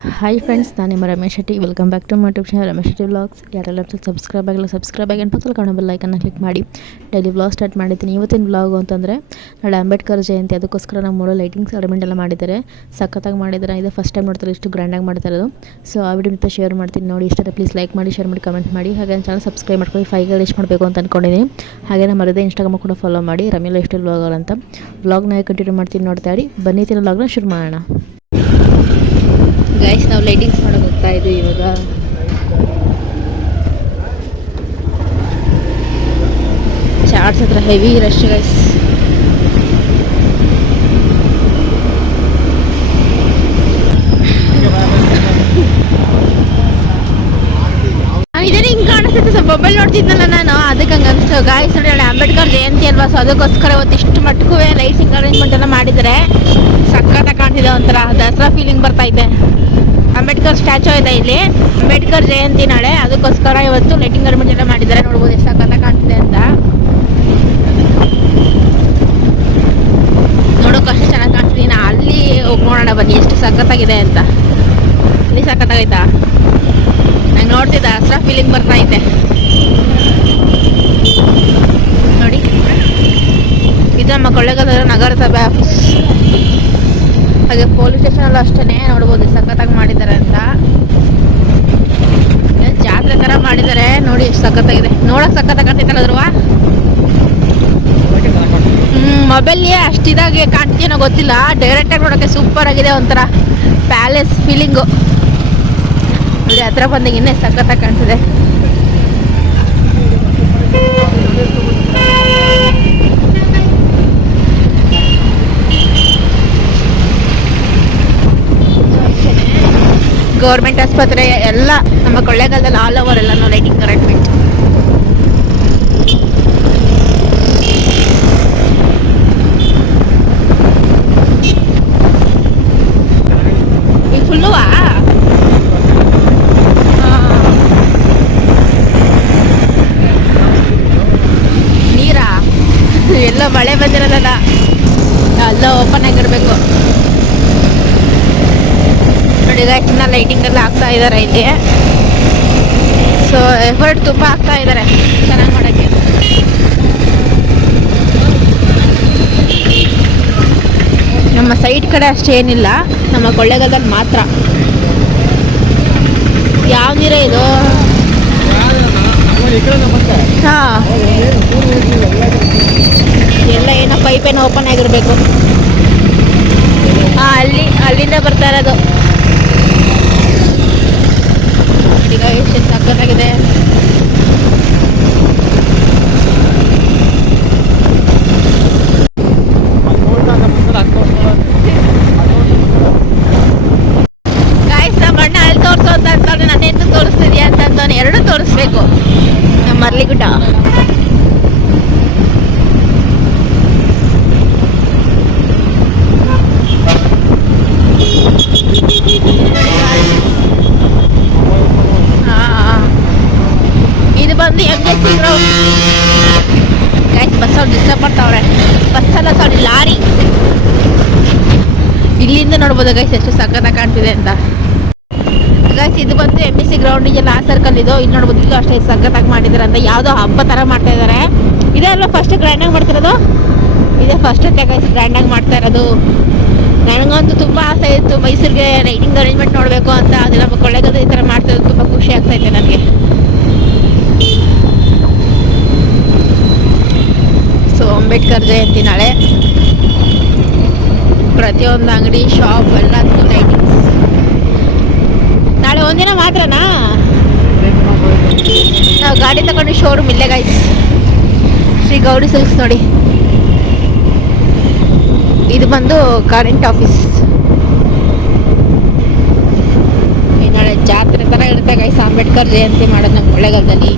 Hi friends, ನಾನು ನಿಮ್ಮ Ramesh Shetty. Welcome back to my YouTube channel Ramesh Shetty vlogs. ಯಾರೆಲ್ಲ ಸಬ್ಸ್ಕ್ರೈಬ್ ಆಗಿ ಪಕ್ಕದಲ್ಲಿ ಕಾಣೋ ಬೆಲ್ ಐಕನ್ನ ಕ್ಲಿಕ್ ಮಾಡಿ. ಡೈಲಿ ವ್ಲಾಗ್ ಸ್ಟಾರ್ಟ್ ಮಾಡಿದ್ದೀನಿ. ಇವತ್ತಿನ ವ್ಲಾಗು ಅಂತಂದರೆ ನಾಳೆ ಅಂಬೇಡ್ಕರ್ ಜಯಂತಿ, ಅದಕ್ಕೋಸ್ಕರ ನಮ್ಮ ಮೂರು ಲೈಟಿಂಗ್ಸ್ ಅರೇಂಜ್ಮೆಂಟ್ ಎಲ್ಲ ಮಾಡಿದ್ದಾರೆ. ಸಖತ್ತಾಗಿ ಮಾಡಿದ್ದಾರೆ. ಇದು ಫಸ್ಟ್ ಟೈಮ್ ನೋಡ್ತಾರೆ, ಇಷ್ಟು ಗ್ರ್ಯಾಂಡಾಗಿ ಮಾಡ್ತಾ ಇರೋದು. ಸೊ ಆ ವಿಡಿಯೋ ಮತ್ತೆ ಶೇರ್ ಮಾಡ್ತೀನಿ. ನೋಡಿ, ಇಷ್ಟೇ ಪ್ಲೀಸ್ ಲೈಕ್ ಮಾಡಿ, ಶೇರ್ ಮಾಡಿ, ಕಮೆಂಟ್ ಮಾಡಿ. ಹಾಗೆ ನನ್ನ ಚಾನಲ್ ಸಬ್ಸ್ಕ್ರೈಬ್ ಮಾಡ್ಕೊಳ್ಳಿ. 5 ರೀಚ್ ಮಾಡಬೇಕು ಅಂತ ಅಂದ್ಕೊಂಡಿದ್ದೀನಿ. ಹಾಗೆ ನಮ್ಮ ಮರದೇ ಇನ್ಸ್ಟಾಗ್ರಾಮ್ ಕೂಡ ಫಾಲೋ ಮಾಡಿ, ರಮೇಶ್ ಲೈಫ್ ಸ್ಟೈಲ್ ವ್ಲಾಗರ್ ಅಂತ. ವ್ಲಾಗ್ನ ಕಂಟಿನ್ಯೂ ಮಾಡ್ತೀನಿ, ನೋಡ್ತಾ ಇರಿ. ಬನ್ನಿ, ವ್ಲಾಗ್ನ ಶುರು ಮಾಡೋಣ. ಗೈಸ್, ನಾವು ಲೈಟಿಂಗ್ಸ್ ಮಾಡೋಕೆ ಹೋಗ್ತಾ ಇದ್ವಿ ಇವಾಗ. ಚಾರ್ಟ್ಸ್ ಹತ್ರ ಹೆವಿ ರಶ್ ಗೈಸ್. ಇದೇ ಹಿಂಗೆ ಕಾಣಿಸುತ್ತೆ. ಸ್ವಲ್ಪ ಮೊಬೈಲ್ ನೋಡ್ತಿದ್ನಲ್ಲ ನಾನು, ಅದಕ್ಕೆ ಹಂಗೆ ಅನಿಸ್ತು. ಗಾಯ್ಸ್ ನೋಡಿ, ನಾಳೆ ಅಂಬೇಡ್ಕರ್ ಜಯಂತಿ ಅಲ್ವಾ, ಸೊ ಅದಕ್ಕೋಸ್ಕರ ಇವತ್ತು ಇಷ್ಟು ಮಟ್ಟಕ್ಕೂ ಲೈಟಿಂಗ್ ಅರೇಂಜ್ಮೆಂಟ್ ಎಲ್ಲ ಮಾಡಿದ್ದಾರೆ. ಸಖತ್ತಾಗಿ ಕಾಣ್ತಿದೆ, ಒಂಥರ ದಸರಾ ಫೀಲಿಂಗ್ ಬರ್ತಾ ಇದೆ. ಅಂಬೇಡ್ಕರ್ ಸ್ಟ್ಯಾಚು ಇದೆ ಇಲ್ಲಿ. ಅಂಬೇಡ್ಕರ್ ಜಯಂತಿ ನಾಳೆ, ಅದಕ್ಕೋಸ್ಕರ ಇವತ್ತು ಲೈಟಿಂಗ್ ಅರೇಂಜ್ಮೆಂಟ್ ಎಲ್ಲ ಮಾಡಿದ್ದಾರೆ. ನೋಡ್ಬೋದು ಎಷ್ಟು ಸಖತ್ತಾಗಿ ಕಾಣ್ತಿದೆ ಅಂತ. ನೋಡೋಕ್ಕಷ್ಟು ಚೆನ್ನಾಗಿ ಕಾಣ್ತಿದೆ. ನಾ ಅಲ್ಲಿ ಹೋಗಿ ನೋಡೋಣ ಬನ್ನಿ, ಎಷ್ಟು ಸಖತ್ತಾಗಿದೆ ಅಂತ. ಇಲ್ಲಿ ಸಖತ್ತಾಗೈತಾ? ನಂಗೆ ನೋಡ್ತಿದ್ದೆ, ದಸರಾ ಫೀಲಿಂಗ್ ಬರ್ತಾ ಇದೆ ನೋಡಿ. ಇದು ನಮ್ಮ ಕೊಳ್ಳೇಗಾಲದ ನಗರಸಭೆ ಆಫೀಸ್. ಹಾಗೆ ಪೊಲೀಸ್ ಸ್ಟೇಷನ್ ಅಲ್ಲೂ ಅಷ್ಟೇ. ನೋಡ್ಬೋದು ಸಖತ್ತಾಗಿ ಮಾಡಿದ್ದಾರೆ ಅಂತ. ಜಾತ್ರೆ ಥರ ಮಾಡಿದ್ದಾರೆ ನೋಡಿ, ಎಷ್ಟು ಸಖತ್ತಾಗಿದೆ. ನೋಡೋಕೆ ಸಖತ್ತಾಗಿ ಕಾಣ್ತೈತಲ್ಲ ಅದ್ರವ. ಮೊಬೈಲ್ಗೆ ಅಷ್ಟಿದಾಗಿ ಕಾಣ್ತೀನೋ ಗೊತ್ತಿಲ್ಲ, ಡೈರೆಕ್ಟಾಗಿ ನೋಡೋಕ್ಕೆ ಸೂಪರ್ ಆಗಿದೆ. ಒಂಥರ ಪ್ಯಾಲೇಸ್ ಫೀಲಿಂಗು ನೋಡಿ. ಹತ್ರ ಬಂದಾಗ ಇನ್ನೇ ಸಖತ್ತಾಗಿ ಕಾಣ್ತಿದೆ. ಗೌರ್ಮೆಂಟ್ ಆಸ್ಪತ್ರೆ ಎಲ್ಲ ನಮ್ಮ ಕೊಳ್ಳೇಗಾಲದಲ್ಲಿ ಆಲ್ ಓವರ್ ಎಲ್ಲನೂ ಲೈಟಿಂಗ್ ಅರೇಂಜ್ಮೆಂಟ್. ಈಗ ಫುಲ್ಲುವಾ ನೀರಾ? ಎಲ್ಲ ಮಳೆ ಬಂದಿರೋದಲ್ಲ, ಎಲ್ಲ ಓಪನ್ ಆಗಿರಬೇಕು ನೋಡಿ. ಇನ್ನ ಲೈಟಿಂಗ್ ಎಲ್ಲ ಆಗ್ತಾ ಇದ್ದಾರೆ ಇಲ್ಲಿ. ಸೊ ಎಫರ್ಟ್ ತುಂಬ ಆಗ್ತಾ ಇದ್ದಾರೆ ಚೆನ್ನಾಗಿ ಮಾಡೋಕ್ಕೆ. ನಮ್ಮ ಸೈಡ್ ಕಡೆ ಅಷ್ಟೇನಿಲ್ಲ, ನಮ್ಮ ಕೊಳ್ಳೇಗಾಲದಲ್ಲಿ ಮಾತ್ರ. ಯಾವ ನೀರೇ ಇದು? ಹಾಂ, ಎಲ್ಲ ಏನೋ ಪೈಪ್ ಏನೋ ಓಪನ್ ಆಗಿರಬೇಕು. ಹಾಂ, ಅಲ್ಲಿಂದ ಬರ್ತಾ ಇರೋದು. ಈಗ ಎಷ್ಟು ಸಕ್ಕತ್ತಾಗಿದೆ. ಗಾಯ್ಸ್, ನಮ್ಮ ಅಣ್ಣ ಅಲ್ಲಿ ತೋರಿಸೋ ಅಂತ ಅಂತಾನೆ, ನಾನು ಎಂದು ತೋರಿಸ್ತಿದ್ಯಾ ಅಂತ ಅಂತಾನೆ. ಎರಡೂ ತೋರಿಸ್ಬೇಕು. ನಮ್ಮ ಮರ್ಲಿಗುಡ್ಡ ಬಂದು MSC ಗ್ರೌಂಡ್. ಗೈಸ್, ಬಸ್ ಅವ್ರು ಡಿಸ್ಟರ್ಬ್ ಮಾಡ್ತಾವ್ರೆ. ಬಸ್ಸಲ್ಲ, ಸಾರಿ, ಲಾರಿ. ಇಲ್ಲಿಂದ ನೋಡ್ಬೋದು ಗೈಸ್ ಎಷ್ಟು ಸಖತ್ತಾಗಿ ಕಾಣ್ತಿದೆ ಅಂತ. ಗೈಸ್, ಇದು ಬಂದು MSC ಗ್ರೌಂಡ್. ಇದೆಲ್ಲ ಆ ಸರ್ಕಲ್ ಇದು. ಇಲ್ಲಿ ನೋಡ್ಬೋದು, ಇಲ್ಲೂ ಅಷ್ಟೇ ಸಖತ್ತಾಗಿ ಮಾಡಿದ್ದಾರೆ ಅಂತ. ಯಾವುದೋ ಹಬ್ಬ ಥರ ಮಾಡ್ತಾ ಇದ್ದಾರೆ. ಇದೆಲ್ಲ ಫಸ್ಟ್ ಗ್ರ್ಯಾಂಡಾಗಿ ಮಾಡ್ತಿರೋದು. ಇದೇ ಫಸ್ಟ್ ಗೈಸ್ ಗ್ರ್ಯಾಂಡಾಗಿ ಮಾಡ್ತಾ ಇರೋದು. ನನಗಂತೂ ತುಂಬ ಆಸೆ ಇತ್ತು ಮೈಸೂರಿಗೆ ಲೈಟಿಂಗ್ ಅರೇಂಜ್ಮೆಂಟ್ ನೋಡಬೇಕು ಅಂತ. ಅದು ನಮ್ಮ ಕೊಳ್ಳೇಗಾಲದ ಈ ಥರ ಮಾಡ್ತಿರೋದು ತುಂಬ ಖುಷಿ ಆಗ್ತಾಯಿದೆ ನನಗೆ. ಸೊ ಅಂಬೇಡ್ಕರ್ ಜಯಂತಿ ನಾಳೆ. ಪ್ರತಿಯೊಂದು ಅಂಗಡಿ, ಶಾಪ್ ಎಲ್ಲದಕ್ಕೂ ಲೈಟಿಂಗ್ಸ್. ನಾಳೆ ಒಂದಿನ ಮಾತ್ರನಾ? ನಾವು ಗಾಡಿ ತಗೊಂಡು ಶೋರೂಮ್ ಇಲ್ಲೇ ಗೈಸ್, ಶ್ರೀ ಗೌಡಿ ಸಿಲ್ಕ್ಸ್ ನೋಡಿ. ಇದು ಬಂದು ಕರೆಂಟ್ ಆಫೀಸ್. ನಾಳೆ ಜಾತ್ರೆ ಥರ ಇರುತ್ತೆ ಗೈಸ್ ಅಂಬೇಡ್ಕರ್ ಜಯಂತಿ ಮಾಡೋದು ನಮ್ಮ ಕೊಳ್ಳೇಗಾಲದಲ್ಲಿ.